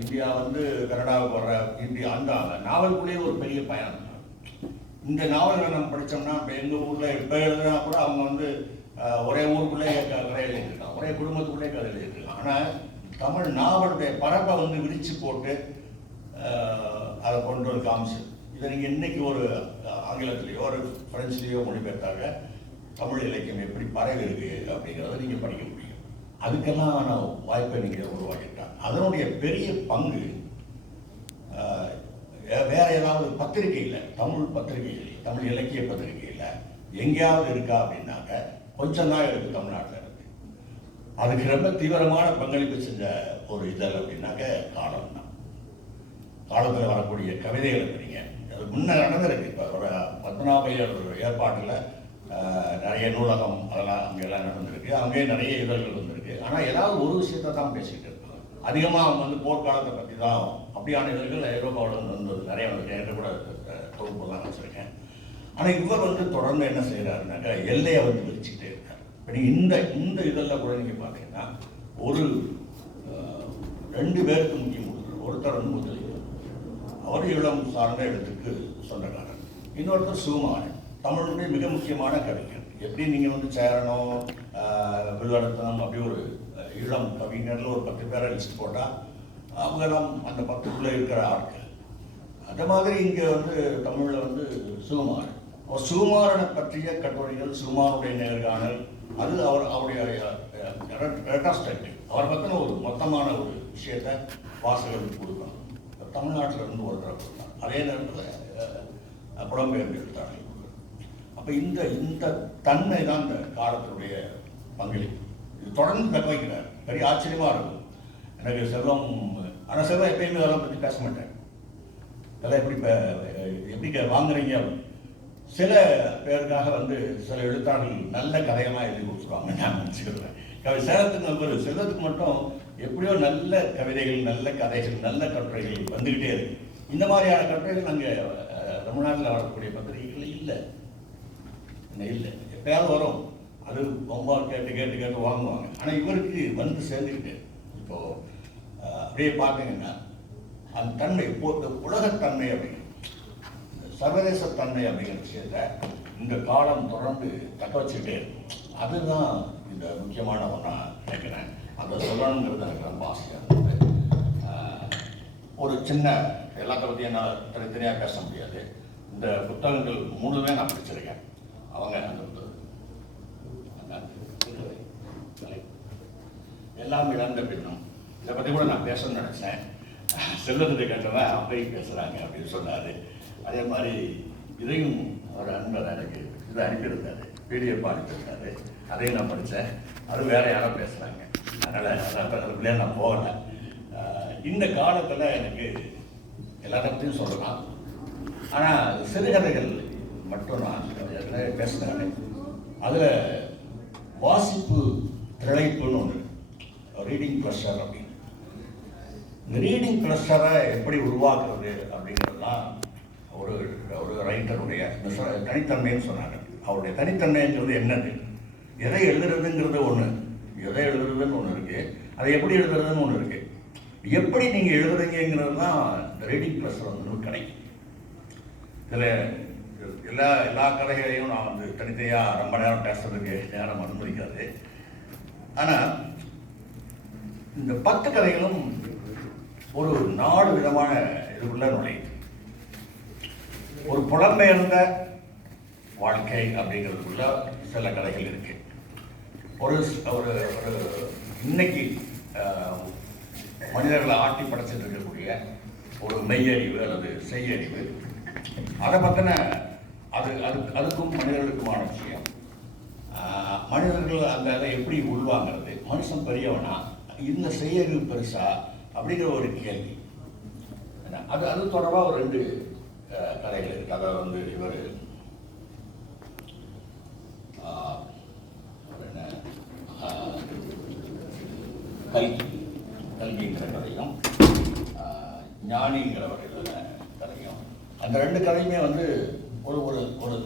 India வந்து கனடாவுக்கு வர்ற இந்தியா அந்த நாவலுக்குள்ளேயே ஒரு பெரிய பயணம். இந்த நாவல்களை நம்ம படித்தோம்னா இப்போ எங்கள் ஊரில் இப்போ எழுதுனா கூட அவங்க வந்து ஒரே ஊருக்குள்ளே கதை எழுதியிருக்காங்க, ஒரே குடும்பத்துக்குள்ளே கதை எழுதியிருக்காங்க. ஆனால் தமிழ் நாவலுடைய பரப்பை வந்து விரித்து போட்டு அதை கொண்டு ஒரு காமிச்சு இதை நீங்கள் இன்றைக்கி ஒரு ஆங்கிலத்திலேயோ ஒரு ஃப்ரெஞ்சுலேயோ மொழிபெயர்த்தாக தமிழ் இலக்கியம் எப்படி பரவி இருக்கு அப்படிங்கிறத நீங்கள் படிக்க முடியும். அதுக்கெல்லாம் நான் வாய்ப்பை நீங்கள் உருவாக்கிட்டாங்க. அதனுடைய பெரிய பங்கு வேற ஏதாவது பத்திரிகையில், தமிழ் பத்திரிகைகள், தமிழ் இலக்கிய பத்திரிகையில் எங்கேயாவது இருக்கா அப்படின்னாக்க கொஞ்சம் தான் இருக்குது தமிழ்நாட்டில் இருக்கு. அதுக்கு ரொம்ப தீவிரமான பங்களிப்பு செஞ்ச ஒரு இதழ் அப்படின்னாக்க காலம் தான். காலத்தில் வரக்கூடிய கவிதைகள் இருக்கிறீங்க, அது முன்ன நடந்திருக்கு. இப்போ ஒரு பத்மநாபையர் ஏற்பாட்டில் நிறைய நூலகம் அதெல்லாம் அங்கெல்லாம் நடந்திருக்கு, அங்கேயே நிறைய இதழ்கள் வந்திருக்கு. ஆனால் ஏதாவது ஒரு விஷயத்தை தான் பேசிக்கிட்டு இருப்பாங்க. அதிகமாக அவங்க வந்து போர்க்காலத்தை பற்றி தான், அப்படியான இதழ்கள் ஐரோப்பாவில் வந்தது நிறைய வந்திருக்கு. என்கிட்ட கூட தொகுப்புலாம் வச்சுருக்கேன். ஆனால் இவர் வந்து தொடர்ந்து என்ன செய்கிறாருனாக்கா எல்லையை வந்து விரிச்சுக்கிட்டே இருக்கார். இப்போ நீங்கள் இந்த இதழில் கூட நீங்கள் பார்த்தீங்கன்னா ஒரு 2 பேருக்கு முக்கியம் கொடுக்குறாரு. ஒருத்தர் வந்து முதலில் அவர் ஈழம் சார்ந்த இடத்துக்கு சொந்தக்காரர், இன்னொருத்தர் சுகுமாரன், தமிழுடைய மிக முக்கியமான கவிஞர். எப்படி நீங்கள் வந்து சேரணும், வில்வரத்தனம் அப்படி ஒரு ஈழம் கவிஞரில் ஒரு 10 பேரை லிஸ்ட் போட்டால் அவங்கெல்லாம் அந்த 10க்குள்ளே இருக்கிற ஆட்கள். அந்த மாதிரி இங்கே வந்து தமிழில் வந்து சுகுமாரன், சுகுமாரனை பற்றிய கட்டுரைகள், சுகுமாரனுடைய நேர்காணல், அது அவருடைய ரெட்ராஸ்பெக்டிவ், அவர் பற்றின ஒரு மொத்தமான ஒரு விஷயத்தை வாசகர்களுக்கு கொடுக்கணும். தமிழ்நாட்டில் இருந்து ஒரு தடவை கொடுத்தாங்க, அதே நேரத்தில் புலம்பெயர்ந்து எழுத்தாளர்கள். அப்போ இந்த தன்மை தான் இந்த காலத்தினுடைய பங்களிப்பு. இது தொடர்ந்து தக்க வைக்கிறார். பெரிய ஆச்சரியமாக இருக்கும் எனக்கு செல்வம். ஆனால் செல்வம் எப்பயுமே அதெல்லாம் பற்றி பேச மாட்டேன். இதெல்லாம் எப்படி வாங்குறீங்க. சில பேருக்காக வந்து சில எழுத்தாளர்கள் நல்ல கதையெல்லாம் எழுதி கொடுத்துருவாங்க, நான் நினச்சிக்கிறேன். சேலத்துக்கு செல்வத்துக்கு மட்டும் எப்படியோ நல்ல கவிதைகள், நல்ல கதைகள், நல்ல கட்டுரைகள் வந்துக்கிட்டே இருக்கு. இந்த மாதிரியான கட்டுரைகள் நாங்கள் தமிழ்நாட்டில் வரக்கூடிய பத்திரிகைகள் இல்லை. எப்பயாவது வரும், அது ரொம்ப கேட்டு வாங்குவாங்க. ஆனால் இவருக்கு வந்து சேர்ந்துக்கிட்டு இப்போது அப்படியே பார்த்தீங்கன்னா அந்த தன்மை, உலகத்தன்மை அப்படிங்கிற சர்வதேசத்தன்மை அப்படிங்கிற விஷயத்தை இந்த காலம் தொடர்ந்து தக்க வச்சுக்கிட்டே இருக்கும். அதுதான் இந்த முக்கியமான ஒன்றா நினைக்கிறேன். அதை சொல்லணுங்கிறது எனக்கு ரொம்ப ஆசையாக இருந்தது. ஒரு சின்ன எல்லாத்த பற்றியும் என்னால் தனித்தனியாக பேச முடியாது. இந்த புத்தகங்கள் 3மே நான் படிச்சிருக்கேன். அவங்க அந்த எல்லாம் இழந்த பின்னும் இதை பற்றி கூட நான் பேசணும்னு நினச்சேன். செல்வத்தை கேட்டவன் அப்பையும் பேசுகிறாங்க அப்படின்னு சொன்னார். அதே மாதிரி இதையும் ஒரு அன்பர் எனக்கு இதை அனுப்பியிருந்தார், பிடிஎஃப் அனுப்பியிருந்தார். அதையும் நான் படித்தேன். அது வேறு யாரோ பேசுகிறாங்க, அதனால் அதுக்குள்ளே நான் போகலை. இந்த காலத்தில் எனக்கு எல்லாத்த பற்றியும் சொல்லலாம். ஆனால் சிறுகதைகள் மட்டும் நான் பேசுகிறேன். அதில் வாசிப்பு திளைப்புன்னு ஒன்று, ரீடிங் ப்ளஷர் அப்படின்னு. இந்த ரீடிங் ப்ளஷரை எப்படி உருவாக்குறது அப்படிங்கிறதுலாம் ஒரு ரைட்டருடைய தனித்தன்மைன்னு சொன்னாங்க. அவருடைய தனித்தன்மைங்கிறது என்னது, எதை எழுதுறதுங்கிறது ஒன்று, எதை எழுதுறதுன்னு ஒன்று இருக்குது, அதை எப்படி எழுதுறதுன்னு ஒன்று இருக்குது. எப்படி நீங்கள் எழுதுறீங்கிறது தான் இந்த ரீடிங் ப்ளஷர் வந்து கிடைக்கும். இதில் எல்லா கதைகளையும் நான் வந்து தனித்தனியாக ரொம்ப நேரம் பேசுறதுக்கு நேரம் அனுமதிக்காது. ஆனால் இந்த 10 கதைகளும் ஒரு 4 விதமான இதுக்குள்ள நுழையுது. ஒரு புலம்பெயர்ந்த வாழ்க்கை அப்படிங்கிறதுக்குள்ள சில கதைகள் இருக்கு. ஒரு ஒரு இன்னைக்கு மனிதர்களை ஆட்டி படைச்சிட்டு இருக்கக்கூடிய ஒரு மெய்யறிவு அல்லது செய்யறிவு, அதை பற்றின அதுக்கும் மனிதர்களுக்குமான விஷயம். மனிதர்கள் அந்த அதை எப்படி உள்வாங்கிறது, மனுஷன் பெரியவனா, இந்த செய்யறிவு பெருசா அப்படிங்கிற ஒரு கேள்வி. அது தொடர்பாக ஒரு 2 கதைகள் இருக்கு. அதை வந்து இவர் கல்கிங்கிற கதையும் ஞானிங்கிறவர் கதையும், அந்த 2 கதையுமே வந்து ஒரு ஒரு ஒரு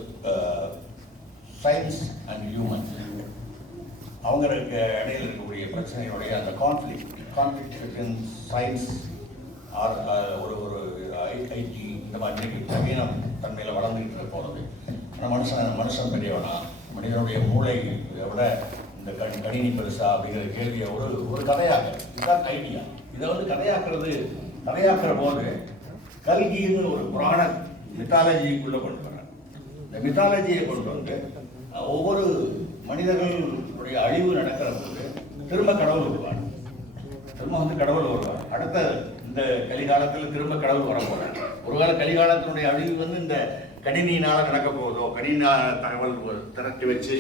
சயின்ஸ் அண்ட் ஹியூமன்ஸ் அவங்களுக்கு இடையில் இருக்கக்கூடிய பிரச்சனையுடைய அந்த கான்ஃப்ளிக்ட் பிட்வீன் சயின்ஸ் ஒரு ஒரு ஐடி இந்த மாதிரி நவீன தன்மையில் வளர்ந்துக்கிட்டு போகிறது. ஆனால் மனுஷன் பெரியவனா, மனிதனுடைய மூளை விட இந்த கணினி பெருசா அப்படிங்கிற கேள்வியை ஒரு கதையாக, இதுதான் ஐடியா. இதை கதையாக்குற போது கல்கின்னு ஒரு புராண மித்தாலஜிக்குள்ளே கொண்டு வர்றேன். இந்த மித்தாலஜியை கொண்டு வந்து ஒவ்வொரு மனிதர்களுடைய அழிவு நடக்கிற போது திரும்ப கடவுள் வருவார், கடவுள் வருவார். அடுத்த இந்த கலிகாலத்தில் திரும்ப கடவுள் வர போறார். ஒருவேளை கலிகாலத்தினுடைய அழிவு இந்த கணினியினால நடக்க போகுதோ, கணினியால தகவல் திரட்டி வச்சு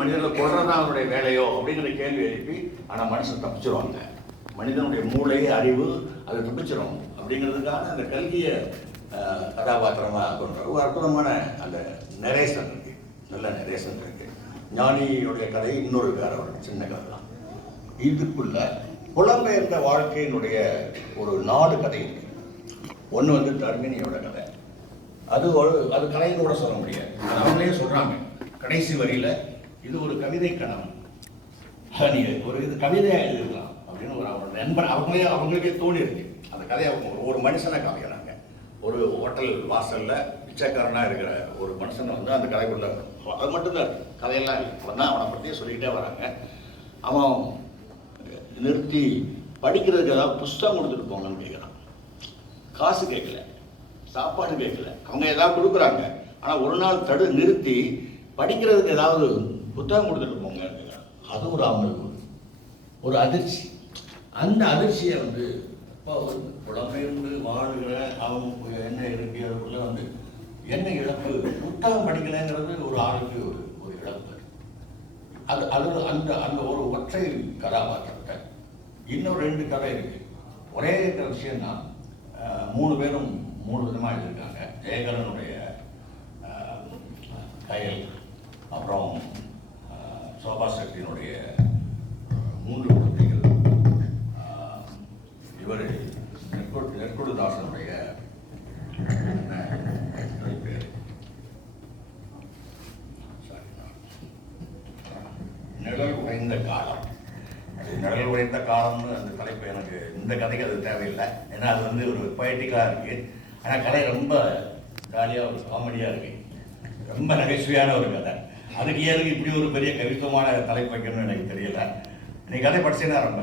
மனிதர்கள் கொள்றதுதான் அவருடைய வேலையோ அப்படிங்கிற கேள்வி எழுப்பி, ஆனால் மனுஷன் தப்பிச்சிருவாங்க. மனிதனுடைய மூளை அறிவு அதை தப்பிச்சிடும் அப்படிங்கிறதுக்காக அந்த கல்கியை கதாபாத்திரமாக கொண்ட ஒரு அற்புதமான அந்த நரேசன் இருக்கு, நல்ல நரேசன் இருக்கு. ஞானியுடைய கதை இன்னொரு வேற ஒரு சின்ன கதை தான். இதுக்குள்ள புலம்பெயர்ந்த வாழ்க்கையினுடைய ஒரு 4 கதை இருக்கு. ஒன்று தர்மினியோட கதை. அது கதைன்னு கூட சொல்ல முடியாது, அவங்களே சொல்றாங்க கடைசி வரியில, இது ஒரு கவிதை கணம், ஒரு இது கவிதையா எழுதிருக்கலாம் அப்படின்னு ஒரு நண்பன் அவங்களுக்கே தோணி இருக்கு. அந்த கதையை ஒரு மனுஷனை காமிக்கிறாங்க. ஒரு ஹோட்டல் வாசல்ல பிச்சைக்காரனா இருக்கிற ஒரு மனுஷனை அந்த கதைக்குள்ள, அது மட்டும்தான் கதையெல்லாம் இல்லை, அவனை பற்றியே சொல்லிக்கிட்டே வராங்க. அவன் நிறுத்தி படிக்கிறதுக்கு ஏதாவது புஸ்தகம் கொடுத்துட்டு போங்கன்னு கேட்குறான். காசு கேட்கல, சாப்பாடு கேட்கல, அவங்க ஏதாவது கொடுக்குறாங்க. ஆனால் ஒரு நாள் நிறுத்தி படிக்கிறதுக்கு ஏதாவது புத்தகம் கொடுத்துட்டு போங்கன்னு கேட்குறான். அது அவங்களுக்கு ஒரு அதிர்ச்சி. அந்த அதிர்ச்சியை இப்போ புலம்பெயர்ந்து வாழ்கிற அவங்க என்ன இருக்கு, அதுக்குள்ள என்ன இழப்பு, புத்தகம் படிக்கலைங்கிறது ஒரு ஆளுக்கு ஒரு இழப்பு. அந்த ஒரு ஒற்றை கதாபாத்திரத்தை இன்னும் 2 கதை இருக்கு. ஒரே விஷயம்தான், 3 பேரும் 3 விதமாக எழுதியிருக்காங்க. ஜெயகரனுடைய கயல், அப்புறம் சோபா சக்தியினுடைய 3 குழந்தைகள், இவர் நெற்கொடுதாசனுடைய பேர் நிழல் உறைந்த காலம். நிழல் உறைந்த காலம்னு அந்த தலைப்பு எனக்கு இந்த கதைக்கு அது தேவையில்லை. ஏன்னா அது ஒரு பொயட்டிக்காக இருக்குது. ஆனால் கதை ரொம்ப ஜாலியாக ஒரு காமெடியாக இருக்குது, ரொம்ப நகைச்சுவையான ஒரு கதை. அதுக்கு ஏதுக்கு இப்படி ஒரு பெரிய கவித்துவமான தலைப்பு வைக்கணும்னு எனக்கு தெரியல. நீ கதை படிச்சேன்னா ரொம்ப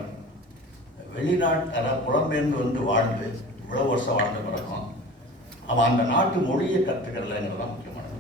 அதாவது புலம்பெயர்ந்து வாழ்ந்து இவ்வளோ வருஷம் வாழ்ந்த பிறகும் அவன் அந்த நாட்டு மொழியை கற்றுக்கிறதுங்கிறது தான் முக்கியமானது.